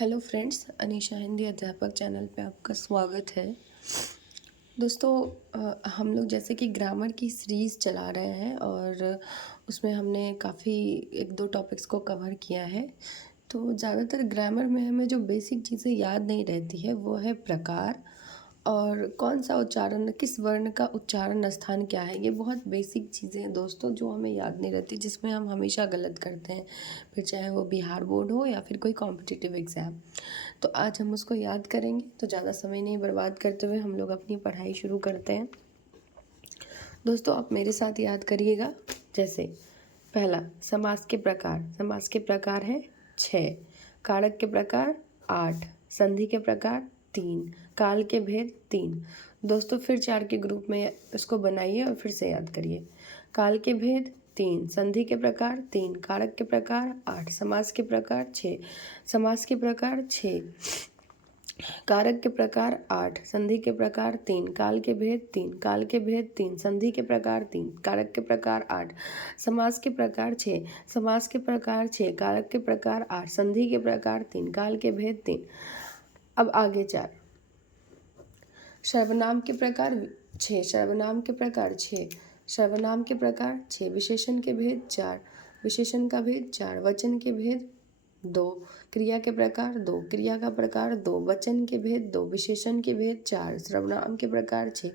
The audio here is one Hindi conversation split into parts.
हेलो फ्रेंड्स, अनीशा हिंदी अध्यापक चैनल पे आपका स्वागत है। दोस्तों, हम लोग जैसे कि ग्रामर की सीरीज़ चला रहे हैं और उसमें हमने काफ़ी एक दो टॉपिक्स को कवर किया है। तो ज़्यादातर ग्रामर में हमें जो बेसिक चीज़ें याद नहीं रहती है वो है प्रकार और कौन सा उच्चारण, किस वर्ण का उच्चारण स्थान क्या है। ये बहुत बेसिक चीज़ें हैं दोस्तों जो हमें याद नहीं रहती, जिसमें हम हमेशा गलत करते हैं, फिर चाहे वो बिहार बोर्ड हो या फिर कोई कॉम्पिटिटिव एग्ज़ाम। तो आज हम उसको याद करेंगे। तो ज़्यादा समय नहीं बर्बाद करते हुए हम लोग अपनी पढ़ाई शुरू करते हैं। दोस्तों, आप मेरे साथ याद करिएगा। जैसे पहला, समास के प्रकार। समास के प्रकार हैं 6, कारक के प्रकार 8, संधि के प्रकार 3, काल के भेद 3। दोस्तों, फिर 4 के ग्रुप में इसको बनाइए और फिर से याद करिए। काल के भेद 3, संधि के प्रकार 3, कारक के प्रकार 8, समास के प्रकार 6। समास के प्रकार 6, कारक के प्रकार 8, संधि के प्रकार 3, काल के भेद 3, काल के भेद 3, संधि के प्रकार 3, कारक के प्रकार 8, समास के प्रकार 6, समास के प्रकार 6, कारक के प्रकार 8, संधि के प्रकार 3, काल के भेद 3। अब आगे 4, सर्वनाम के प्रकार 6, सर्वनाम के प्रकार 6, सर्वनाम के प्रकार 6, विशेषण के भेद 4, विशेषण का भेद 4, वचन के भेद 2, क्रिया के प्रकार 2, क्रिया का प्रकार 2, वचन के भेद 2, विशेषण के भेद 4, सर्वनाम के प्रकार 6,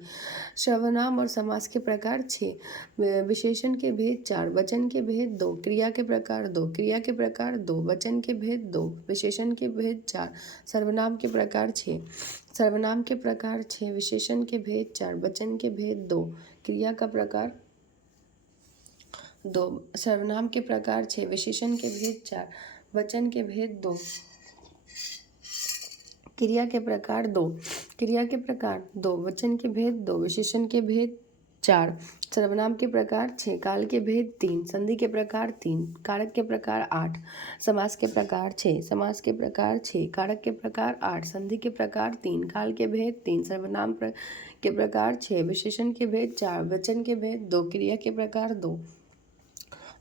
सर्वनाम और समास के प्रकार 6, विशेषण के भेद 4, वचन के भेद 2, क्रिया के प्रकार 2, क्रिया के प्रकार 2, वचन के भेद 2, विशेषण के भेद 4, सर्वनाम के प्रकार 6, सर्वनाम के प्रकार 6, विशेषण के भेद 4, वचन के भेद 2, क्रिया का प्रकार 2, सर्वनाम के प्रकार 6, विशेषण के भेद 4, वचन के भेद 2, क्रिया के प्रकार 2, क्रिया के प्रकार 2, वचन के भेद 2, विशेषण के भेद 4, सर्वनाम के प्रकार 6, काल के भेद 3, संधि के प्रकार 3, कारक के प्रकार 8, समास के प्रकार 6, समास के प्रकार 6, कारक के प्रकार 8, संधि के प्रकार 3, काल के भेद 3, सर्वनाम के प्रकार 6, विशेषण के भेद 4, वचन के भेद 2, क्रिया के प्रकार 2।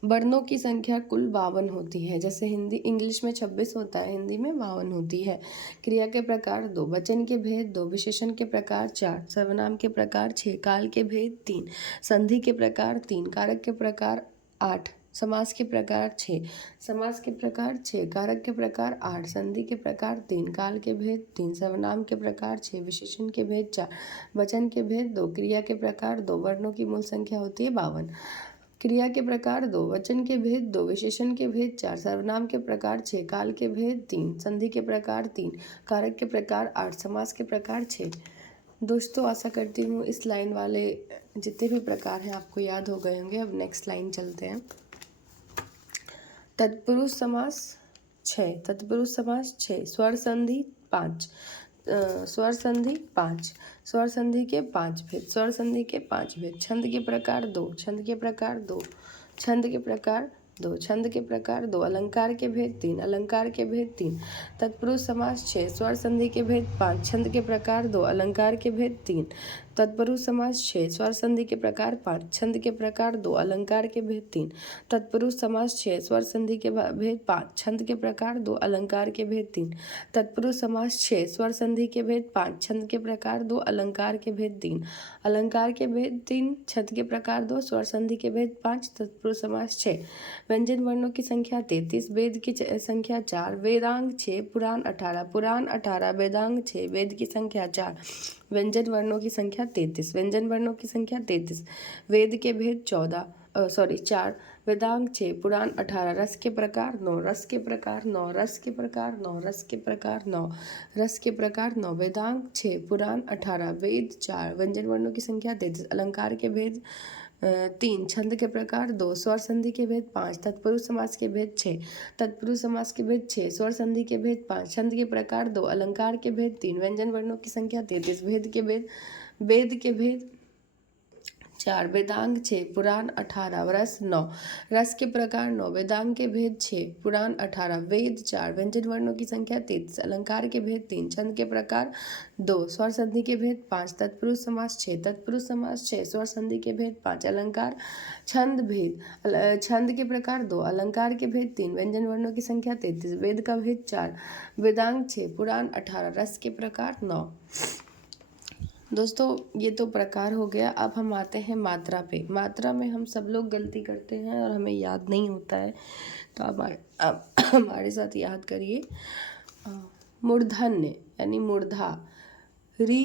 वर्णों की संख्या कुल 52 होती है। जैसे हिंदी इंग्लिश में 26 होता है, हिंदी में 52 होती है। क्रिया के प्रकार 2, वचन के भेद 2, विशेषण के प्रकार 4, सर्वनाम के प्रकार 6, काल के भेद 3, संधि के प्रकार 3, कारक के प्रकार 8, समास के प्रकार 6, समास के प्रकार 6, कारक के प्रकार 8, संधि के प्रकार 3, काल के भेद 3, सर्वनाम के प्रकार 6, विशेषण के भेद 4, वचन के भेद 2, क्रिया के प्रकार 2। वर्णों की मूल संख्या होती है 52। क्रिया के प्रकार 2, वचन के भेद 2, विशेषण के भेद 4, सर्वनाम के प्रकार 6, काल के भेद 3, संधि के प्रकार 3, कारक के प्रकार 8, समास के प्रकार 6। दोस्तों, आशा करती हूँ इस लाइन वाले जितने भी प्रकार हैं आपको याद हो गए होंगे। अब नेक्स्ट लाइन चलते हैं। तत्पुरुष समास 6, तत्पुरुष समास 6, स्वर संधि 5, स्वर संधि 5, स्वर संधि के 5 भेद, स्वर संधि के 5 भेद, छंद के प्रकार 2, छंद के प्रकार 2, छंद के प्रकार 2, छंद के प्रकार 2, अलंकार के भेद 3, अलंकार के भेद 3, तत्पुरुष समास 6, स्वर संधि के भेद 5, छंद के प्रकार 2, अलंकार के भेद 3, तत्पुरुष समास 6, स्वर संधि के प्रकार 5, छंद के प्रकार 2, अलंकार के भेद 3, तत्पुरुष समास 6, स्वर संधि के भेद 5, छंद के प्रकार 2, अलंकार के भेद 3, तत्पुरुष समास 6, स्वर संधि के भेद 5, छंद के प्रकार 2, अलंकार के भेद 3, अलंकार के भेद 3, छंद के प्रकार 2, स्वर संधि के भेद 5, तत्पुरुष समास 6। व्यंजन वर्णों की संख्या 33, वेद की संख्या 4, वेदांग 6, पुराण 18, पुराण 18, वेदांग 6, वेद की संख्या 4, व्यंजन वर्णों की संख्या 33, व्यंजन वर्णों की संख्या 33, वेद के भेद 4, वेदांग 6, पुराण 18, रस के प्रकार 9, रस के प्रकार 9, रस के प्रकार 9, रस के प्रकार 9, रस के प्रकार 9, वेदांग 6, पुराण 18, वेद 4, व्यंजन वर्णों की संख्या 33, अलंकार के भेद 3, छंद के प्रकार 2, स्वर संधि के भेद 5, तत्पुरुष समास के भेद 6, तत्पुरुष समास के भेद 6, स्वर संधि के भेद 5, छंद के प्रकार 2, अलंकार के भेद 3, व्यंजन वर्णों की संख्या 33, वेद के भेद 4 वेदांग 6 पुराण 18 रस 9 रस के प्रकार 9 वेदांग के भेद 6 पुराण 18 वेद 4 व्यंजन वर्णों की संख्या 33 अलंकार के भेद 3 छंद के प्रकार 2 स्वर संधि के भेद 5 तत्पुरुष समास 6 तत्पुरुष समास 6 स्वर संधि के भेद 5 अलंकार छंद भेद छंद के प्रकार 2 अलंकार के भेद 3 व्यंजन वर्णों की संख्या 33 वेद का भेद 4 वेदांग 6 पुराण 18 रस के प्रकार 9। दोस्तों ये तो प्रकार हो गया। अब हम आते हैं मात्रा पे। मात्रा में हम सब लोग गलती करते हैं और हमें याद नहीं होता है, तो आप हमारे साथ याद करिए। मूर्धन्य यानी मूर्धा, री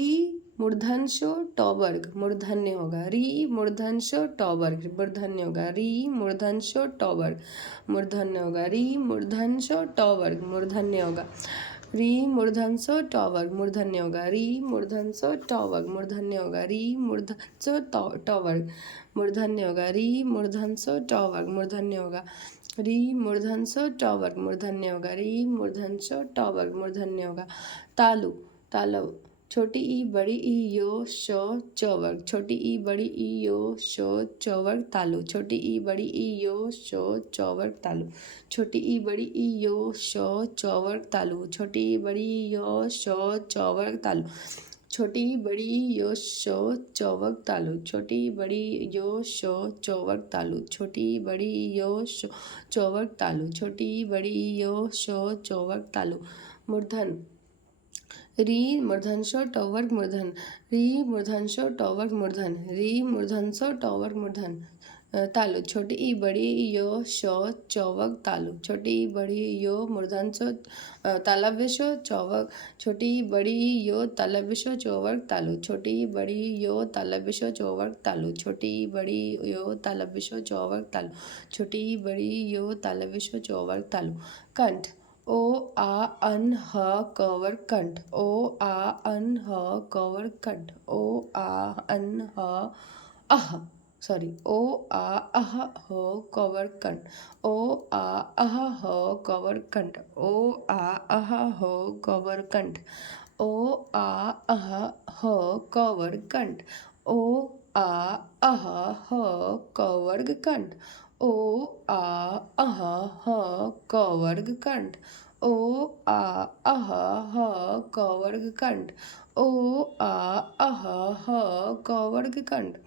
मूर्धन्यो टॉवर्ग मूर्धन्य होगा, री मूर्धन्यो टॉवर्ग मूर्धन्य होगा, री मूर्धन्यो टॉवर्ग मूर्धन्य होगा, री मूर्धन्यो टॉवर्ग मूर्धन्य होगा, री मूर्धन्यो टॉवर्ग मूर्धन्य होगा, री मूर्धन्यो टॉवर्ग मूर्धन्य होगा, री मूर्धन्यो टॉवर्ग मूर्धन्य होगा, री मूर्धन्यो टॉवर्ग मूर्धन्य होगा, री मूर्धन्यो टॉवर्ग मूर्धन्य होगा, री मूर्धन्यो टॉवर्ग मूर्धन्य होगा। तालु तालव छोटी ई बड़ी ई यो शो चौवर्ग छोटी ई बड़ी ई यो शो चौवर्ग तालु छोटी ई बड़ी ई यो शो चौवर्ग तालु छोटी ई बड़ी ई यो शो चौवर्ग तालु छोटी ई बड़ी यो शो चौवर्ग तालु छोटी बड़ी यो शो चौवर्ग तालु छोटी बड़ी यो शो चौवर्ग तालु छोटी बड़ी यो शो चौवर्ग तालु छोटी बड़ी यो शो चौवर्ग तालु। मूर्धन री मूर्धन्यो टॉवर्ग मूर्धन, री मूर्धन्यो टॉवर्ग मूर्धन, री मूर्धन्यो टॉवर्ग मूर्धन तालु छोटी ई बड़ी यो शो चौवर्ग तालु छोटी बड़ी यो मूर्धन्यो तालव्यशो चौवर्ग छोटी बड़ी यो तालव्यशो चौवर्ग तालु छोटी बड़ी यो तालव्यशो चौवर्ग तालु छोटी बड़ी यो तालव्यशो चौवर्ग तालु छोटी बड़ी यो तालव्यशो चौवर्ग तालु। कंठ ओ आ अन ह कवर कंठ ओ आ अन ह कवर कंठ ओ आ अन ह अह सॉरी ओ आ अह हो कवर कंठ ओ आ अह हो कवर कंठ ओ आ अह हो कवर कंठ ओ आ अह हो कवर कंठ ओ आ अह हो कवर्ग कंठ ओ आ अह ह कवर्ग कंठ ओ आ अह ह कवर्ग कंठ ओ आ अह ह कवर्ग कंठ।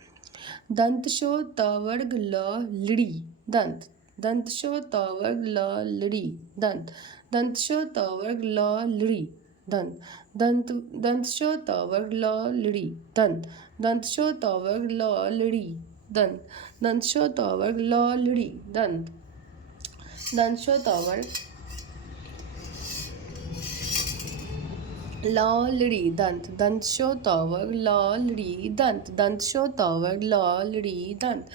दंतशो तवर्ग ल लिड़ी दंत दंतशो तवर्ग ल लिड़ी दंत दंतशो तवर्ग ल लिड़ी दंत दंत दंतशो तवर्ग ल लिड़ी दंत दंतशो तवर्ग ल लिड़ी दंत दंतशो तवर्ग ल लिड़ी दंत दंतशो तवर्ग ल लिड़ी दंत दंतशो तवर्ग ल लिड़ी दंत दंतशो तवर्ग ल लिड़ी दंत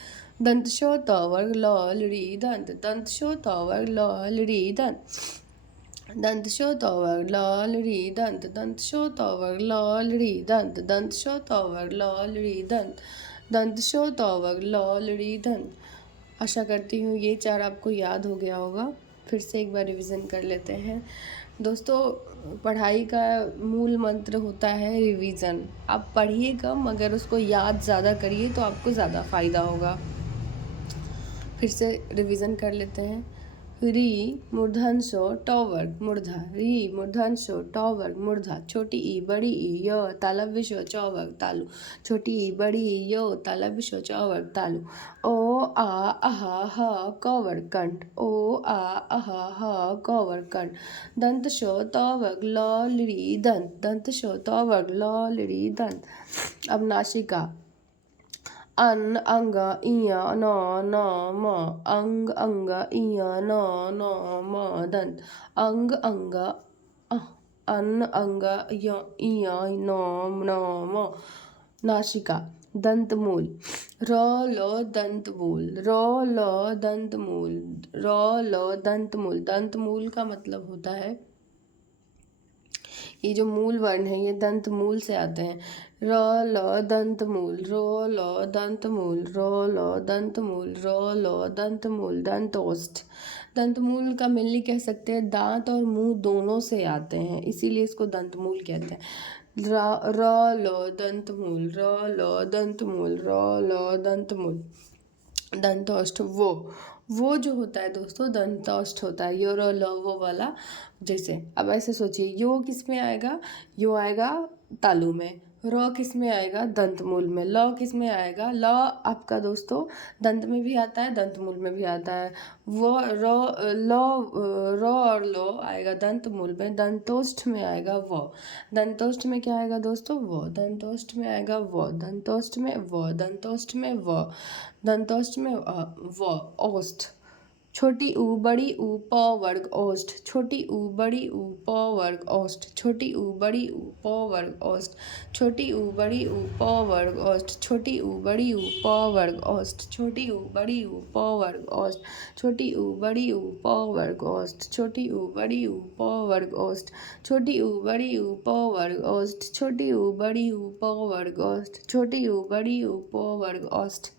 दंतशो तवर्ग ल लिड़ी दंत दंतशो तवर्ग ल लिड़ी दंत दंतशो तवर्ग ल लिड़ी दंत दंतशो तवर्ग ल लिड़ी दंत दंतशो तवर्ग ल लिड़ी दंत दंतशो तवर्ग ल लिड़ी दंत। आशा करती हूँ ये 4 आपको याद हो गया होगा। फिर से एक बार रिवीजन कर लेते हैं। दोस्तों पढ़ाई का मूल मंत्र होता है रिवीजन। आप पढ़िए कम मगर उसको याद ज़्यादा करिए तो आपको ज़्यादा फ़ायदा होगा। फिर से रिवीजन कर लेते हैं। री मूर्धन्यो टॉवर्ग मूर्धा री मूर्धन्यो टॉवर्ग मूर्धा छोटी ई बड़ी ई यो तालव्यशो चौवर्ग तालु छोटी ई बड़ी ई यो तालव्यशो चौवर्ग तालु ओ आ अह ह कवर्ग कंठ ओ आ अह ह कवर्ग कंठ दंतशो तवर्ग ल लिड़ी दंत दंतशो तवर्ग ल लिड़ी दंत। अब नासिका अन अंग इय न न म अंग अंग इय न न म दंत अंग अंग अन अंग इय न न म। नासिका दंतमूल र ल दंतमूल र ल दंतमूल र ल दंतमूल। दंतमूल का मतलब होता है ये जो मूल वर्ण है ये दंत मूल से आते हैं। र ल दंत मूल रो ल दंत मूल रो ल दंत मूल रो ल दंत मूल दंतोष्ठ। दंत मूल का मिलनी कह सकते हैं दांत और मुंह दोनों से आते हैं इसीलिए इसको दंत मूल कहते हैं। र ल दंतमूल, र ल दंतमूल, र ल दंतमूल। दंतोष्ठ वो जो होता है दोस्तों दंतोष्ठ होता है, यो र ल वो वाला। जैसे अब ऐसे सोचिए, यो किस में आएगा, यो आएगा तालु में, र किस में आएगा दंतमूल में, ल किस में आएगा, ल आपका दोस्तों दंत में भी आता है दंतमूल में भी आता है। वो र और लो आएगा दंतमूल में, दंतोष्ठ में आएगा वो। दंतोष्ठ में क्या आएगा दोस्तों, वो। दंतोष्ठ में आएगा वो, दंतोष्ठ में वो, दंतोष्ठ में वो, दंतोष्ठ में वो। ओष्ठ, छोटी ऊ बड़ी ऊ प वर्ग ओष्ठ, छोटी ऊ बड़ी ऊ प वर्ग ओष्ठ, छोटी ऊ बड़ी ऊ प वर्ग ओष्ठ, छोटी ऊ बड़ी ऊ प वर्ग ओष्ठ, छोटी ऊ बड़ी ऊ प वर्ग ओष्ठ, छोटी ऊ बड़ी ऊ प वर्ग ओष्ठ, छोटी ऊ बड़ी ऊ प वर्ग ओष्ठ, छोटी ऊ बड़ी ऊ प वर्ग ओष्ठ, छोटी ऊ बड़ी ऊ प वर्ग ओष्ठ, छोटी ऊ बड़ी ऊ प वर्ग ओष्ठ, छोटी ऊ बड़ी ऊ प वर्ग ओष्ठ।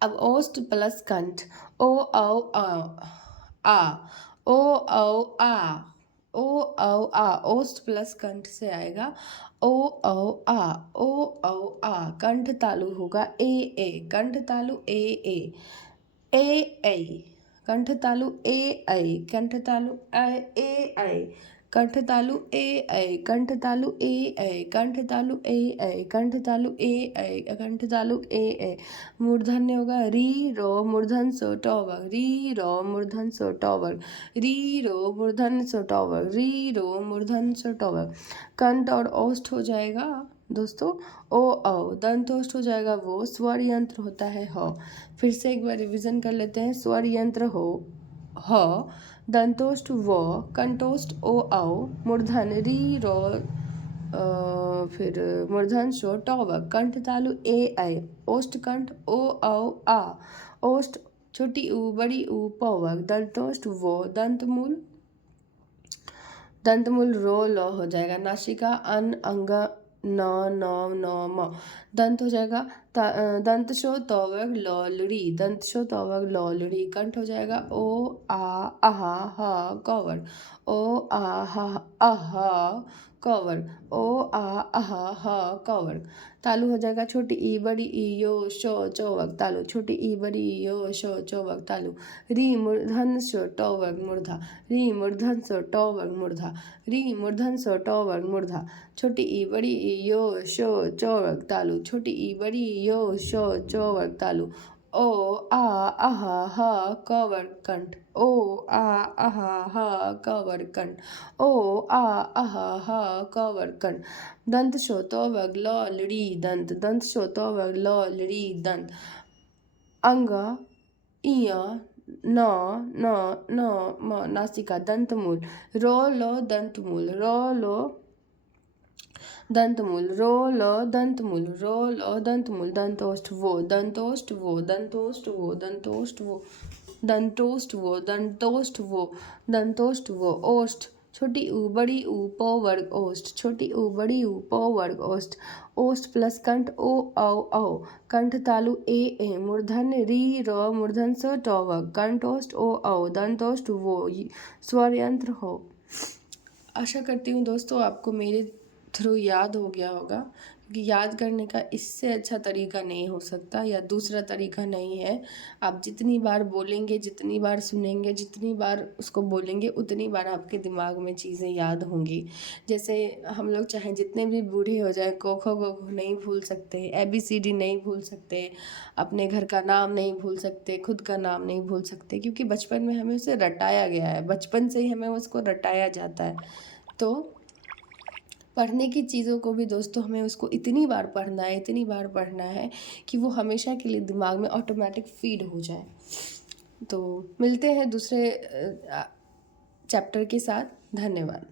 अब ओष्ठ प्लस कंठ, ओ औ आ, ओ औ आ, ओ औ आ, ओष्ठ प्लस कंठ से आएगा ओ औ आ, ओ औ आ। कंठ तालु होगा ए, कंठ तालु ए, ए, कंठ तालु ए, कंठ तालु ए, कंठ तालु ए, कंठ तालु ए, कंठ तालु ए, कंठ तालु ए, कंठ तालु ए। मूर्धन्य होगा री रो मूर्धन सो टॉवर, री रो मूर्धन सो टॉवर, री रो मूर्धन सो टॉवर, री रो मूर्धन सो टॉवर। कंठ और ओष्ठ हो जाएगा दोस्तों ओ औ, दंतोष्ठ हो जाएगा वो, स्वर यंत्र होता है ह। फिर से एक बार रिवीजन कर लेते हैं। स्वर यंत्र हो ह, दंतोष्ठ वो, कंठोष्ठ ओ औ, मूर्धन री रो, फिर मूर्धन शो टॉवक, कंठ तालु ए, ओष्ठ कंठ ओ औ आ, ओष्ठ छोटी ऊ बड़ी ऊ पवक, दंतोष्ठ वो, दंतमूल, दंतमूल रो ल हो जाएगा, नासिका अन अंग न न म, दंत हो जाएगा दंत शो तवक लॉलड़ी, दंत शो तवक लॉलड़ी। कंठ हो जाएगा ओ आ आहा हा कवर, ओ आ हा आहा कवर, ओ आ आहा हा कवर। तालु हो जाएगा छोटी ई बड़ी ई यो शो चौवक तालु, छोटी ई बड़ी ई यो शो चौवक तालु। री मूर्धन शो टौवक मूर्धा, री मूर्धन शो टौवक मूर्धा, री मूर्धन शो टौवक मूर्धा। छोटी ई बड़ी ई यो शो चौवक तालु, छोटी ई बड़ी ई यो शो चौवक तालु। ओ आ आहा हा कवर कंठ, ओ आ आहा हा कवर कंठ, ओ आ आहा हा कवर कंठ। दंत शोतोवग लॉलड़ी दंत, दंत शोतोवग लॉलड़ी दंत। अंग इया न न न म, नासिका दंतमूल, रो लो दंतमूल, रो लो दंतमूल, रो लो दंतमूल, रो लो दंतमूल। दंतोष्ठ वो, दंतोष्ठ वो, दंतोष्ठ वो, दंतोष्ठ वो, दंतोष्ठ वो, दंतोष्ठ वो, दंतोष्ठ वो। ओष्ठ, छोटी ऊ बड़ी ऊ प वर्ग ओष्ठ, छोटी ऊ बड़ी ऊ प वर्ग ओष्ठ, ओष्ठ प्लस कंठ ओ औ, कंठ तालु ए, मूर्धन री र मूर्धन स टॉवक, कंठोष्ठ ओ औ, दंतोष्ठ वो, स्वर यंत्र हो। आशा करती हूँ दोस्तों आपको मेरे थ्रू याद हो गया होगा, क्योंकि याद करने का इससे अच्छा तरीका नहीं हो सकता या दूसरा तरीका नहीं है। आप जितनी बार बोलेंगे, जितनी बार सुनेंगे, जितनी बार उसको बोलेंगे, उतनी बार आपके दिमाग में चीज़ें याद होंगी। जैसे हम लोग चाहे जितने भी बूढ़े हो जाए, क ख ग घ नहीं भूल सकते, ABCD नहीं भूल सकते, अपने घर का नाम नहीं भूल सकते, खुद का नाम नहीं भूल सकते, क्योंकि बचपन में हमें उसे रटाया गया है, बचपन से ही हमें उसको रटाया जाता है। तो पढ़ने की चीज़ों को भी दोस्तों हमें उसको इतनी बार पढ़ना है, इतनी बार पढ़ना है कि वो हमेशा के लिए दिमाग में ऑटोमेटिक फीड हो जाए। तो मिलते हैं दूसरे चैप्टर के साथ। धन्यवाद।